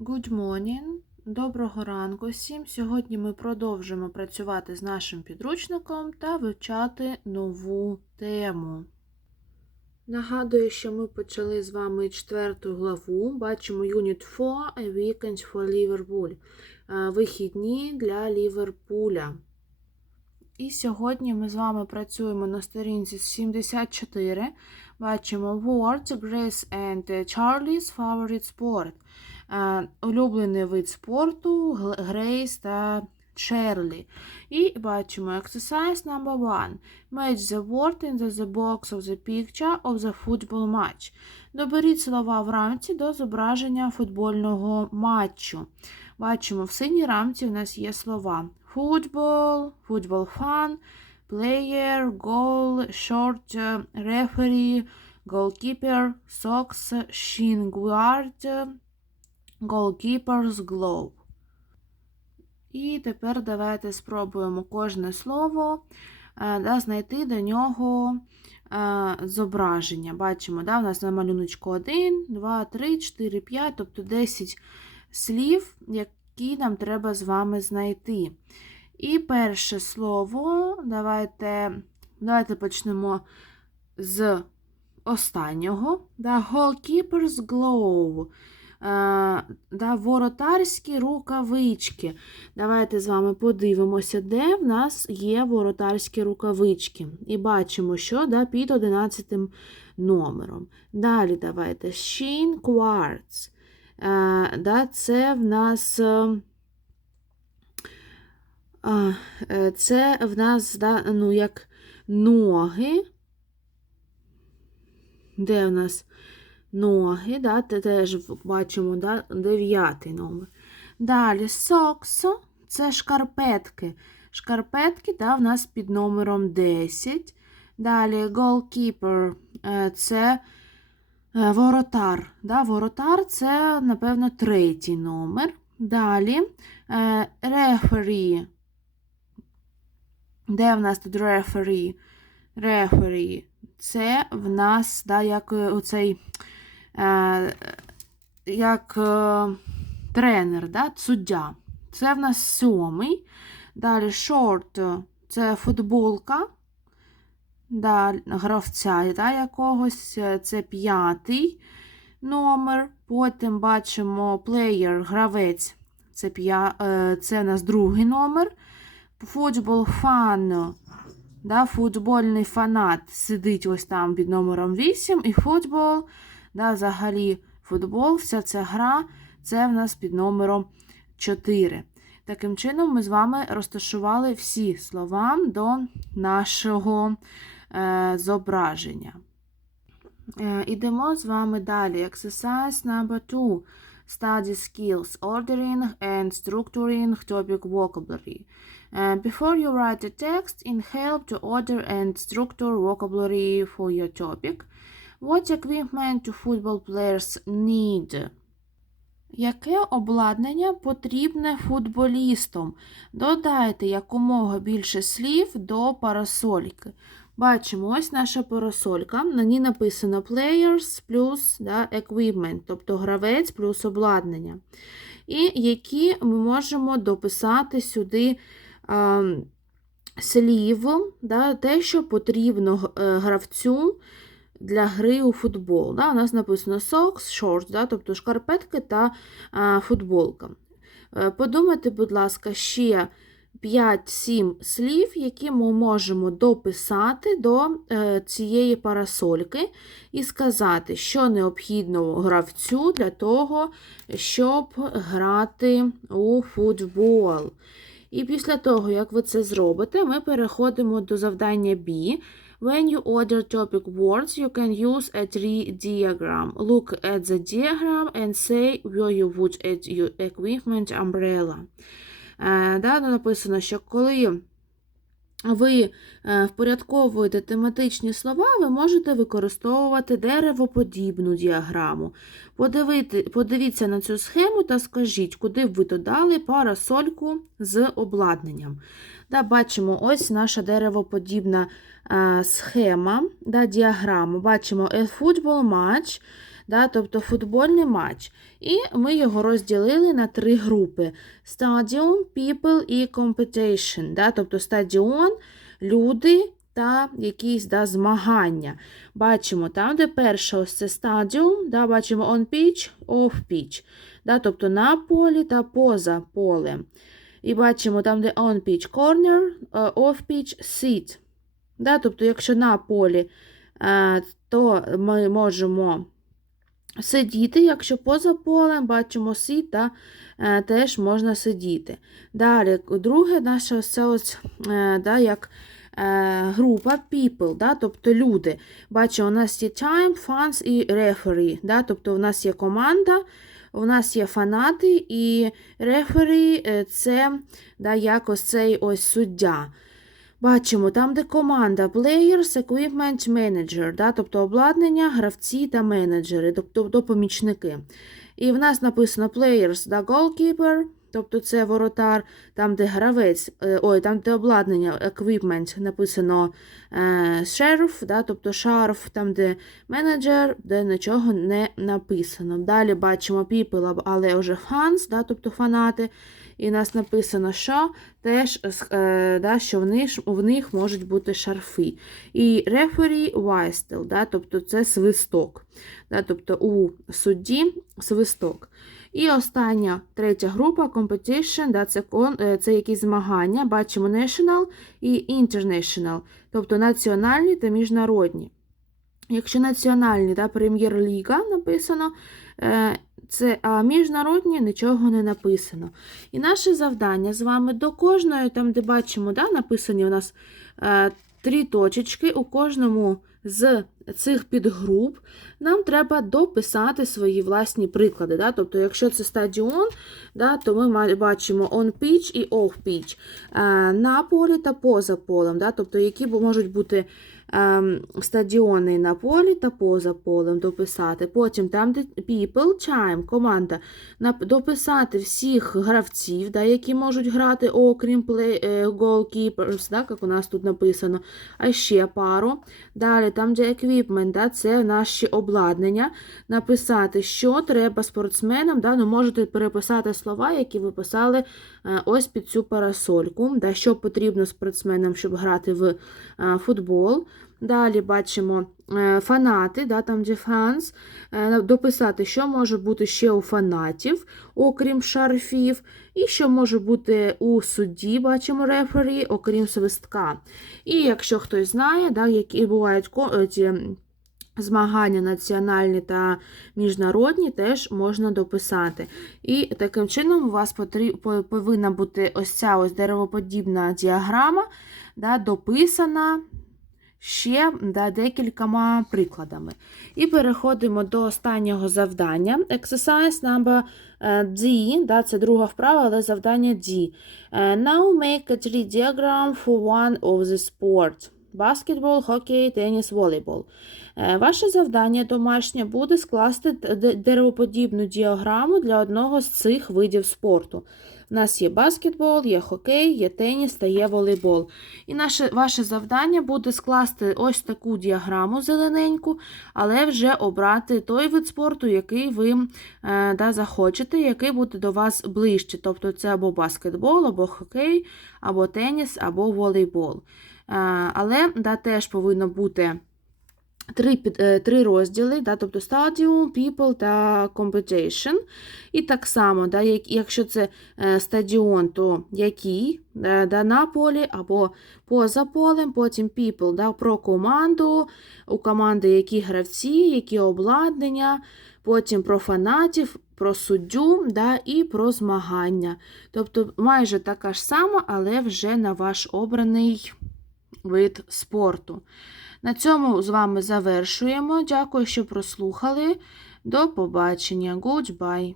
Good morning. Доброго ранку всім. Сьогодні ми продовжимо працювати з нашим підручником та вивчати нову тему. Нагадую, що ми почали з вами четверту главу. Бачимо Unit 4 A Weekend for Liverpool. Е, Вихідні для Ліверпуля. І сьогодні ми з вами працюємо на сторінці 74. Бачимо Words, Grace and Charlie's favorite sport. Е, Улюблений вид спорту, Грейс та Черлі. І бачимо exercise number one. Match the word in the, box of the picture of the football match. Доберіть слова в рамці до зображення футбольного матчу. Бачимо, в синій рамці у нас є слова football, football fan, player, goal, short, е, referee, goalkeeper, socks, shin guard, goalkeeper's glove. І тепер давайте спробуємо кожне слово е, да, знайти до нього е, зображення. Бачимо, да, у нас на малюночку 1, 2, 3, 4, 5, тобто 10 слів, які нам треба з вами знайти. І перше слово, давайте, давайте почнемо з останнього. Да, Goalkeeper's glove. Е, да, воротарські рукавички. Давайте з вами подивимося, де в нас є воротарські рукавички. І бачимо, що да, під 11 номером. Далі давайте Shin Quartz. Е, да, це в нас. е, Це в нас да, ну, як ноги. Де в нас ноги? Да, теж бачимо да, дев'ятий номер. Далі соксо це шкарпетки. Шкарпетки да, в нас під номером 10. Далі goalkeeper е, це е, воротар. Да, воротар це, напевно, третій номер. Далі е, referee. Де в нас тут referee? Referee. Це в нас, да, як оцей, як е, тренер, да, суддя. Це в нас сьомий. Далі short – це футболка. Далі гравця да, якогось. е, Це п'ятий номер. Потім бачимо player, гравець. Це, п'я, е, це у нас другий номер. Football fan да, футбольний фанат сидить ось там під номером 8, і футбол, да, взагалі футбол, вся ця гра, це в нас під номером 4. Таким чином, ми з вами розташували всі слова до нашого е, зображення. Е, ідемо з вами далі. Exercise number 2. Study skills, ordering and structuring topic vocabulary. Uh, before you write a text, in help to order and structure vocabulary for your topic. What equipment do football players need? Яке обладнання потрібне футболістам? Додайте якомога більше слів до парасольки. Бачимо, ось наша парасолька. На ній написано players плюс да, equipment, тобто гравець плюс обладнання. І які ми можемо дописати сюди а, слів, да, те, що потрібно е, гравцю для гри у футбол. Да? У нас написано socks, shorts, да? тобто шкарпетки та а, футболка. Е, Подумайте, будь ласка, ще 5-7 слів, які ми можемо дописати до е, цієї парасольки і сказати, що необхідно гравцю для того, щоб грати у футбол. І після того, як ви це зробите, ми переходимо до завдання B. When you order topic words, you can use a tree diagram. Look at the diagram and say where you would add your equipment umbrella. Е, да, ну, написано, що коли ви е, впорядковуєте тематичні слова, ви можете використовувати деревоподібну діаграму. Подивити, подивіться на цю схему та скажіть, куди б ви додали парасольку з обладнанням. Да, бачимо, ось наша деревоподібна е, схема, да, діаграма. Бачимо a football match. Да, тобто футбольний матч. І ми його розділили на три групи: Stadium, People і Competition. Да, тобто стадіон, люди та якісь да, змагання. Бачимо, там, де перше ось це стадіум, да, бачимо on pitch, off pitch. Да, тобто на полі та поза полем. І бачимо там, де on pitch corner, е, off pitch seat. Да, тобто, якщо на полі, е, то ми можемо сидіти, якщо поза полем, бачимо seat, та е, теж можна сидіти. Далі, друге, наше це ось, е, да, як е, група people, да, тобто люди. Бачимо, у нас є time, fans і referee. Да, тобто у нас є команда, у нас є фанати, і рефері це да, як цей ось суддя. Бачимо, там, де команда Players, Equipment Manager, да, тобто обладнання, гравці та менеджери, тобто допомічники. І в нас написано Players, да, Goalkeeper, тобто це воротар, там, де гравець, е, ой, там, де обладнання, Equipment, написано е, Sheriff, да, тобто шарф, там, де менеджер, де нічого не написано. Далі бачимо People, але вже fans, да, тобто фанати. І у нас написано, що теж е, да, що в них, в них можуть бути шарфи. І referee whistle, да, тобто це свисток. Да, тобто у судді свисток. І остання третя група competition, да, це, е, це якісь змагання. Бачимо national і international, тобто національні та міжнародні. Якщо національні да, прем'єр-ліга написано, е, це, а міжнародні нічого не написано. І наше завдання з вами до кожної, там, де бачимо, да, написані у нас е, три точечки, у кожному з цих підгруп нам треба дописати свої власні приклади. Да? Тобто, якщо це стадіон, да, то ми бачимо on pitch і off pitch, е, на полі та поза полем. Да? Тобто, які можуть бути стадіони на полі та поза полем дописати. Потім там, де people, time, команда, дописати всіх гравців, да, які можуть грати, окрім play, е, goalkeepers, да, як у нас тут написано, а ще пару. Далі, там, де equipment, да, це наші обладнання. Написати, що треба спортсменам. Да, ну, Можете переписати слова, які ви писали е, ось під цю парасольку, да, що потрібно спортсменам, щоб грати в е, футбол. Далі бачимо е, фанати, да, там де фанс, дописати, що може бути ще у фанатів, окрім шарфів, і що може бути у судді, бачимо рефері, окрім свистка. І якщо хтось знає, да, які бувають ці змагання національні та міжнародні, теж можна дописати. І таким чином у вас повинна бути ось ця ось деревоподібна діаграма, да, дописана ще декількома прикладами. І переходимо до останнього завдання. Exercise number D, да, це друга вправа, але завдання D. Now make a 3 diagram for one of the sports. Basketball, хокей, теніс, волейбол. Ваше завдання домашнє буде скласти деревоподібну діаграму для одного з цих видів спорту. У нас є баскетбол, є хокей, є теніс та є волейбол. І наше, ваше завдання буде скласти ось таку діаграму зелененьку, але вже обрати той вид спорту, який ви е, да, захочете, який буде до вас ближче. Тобто це або баскетбол, або хокей, або теніс, або волейбол. Е, але да, теж повинно бути. Три е, три розділи, да, тобто Stadium, People та Competition. І так само, да, якщо це е, стадіон, то який да, на полі або поза полем, потім People да, про команду, у команди які гравці, які обладнання, потім про фанатів, про суддю да, і про змагання. Тобто майже така ж сама, але вже на ваш обраний вид спорту. На цьому з вами завершуємо. Дякую, що прослухали. До побачення. Goodbye!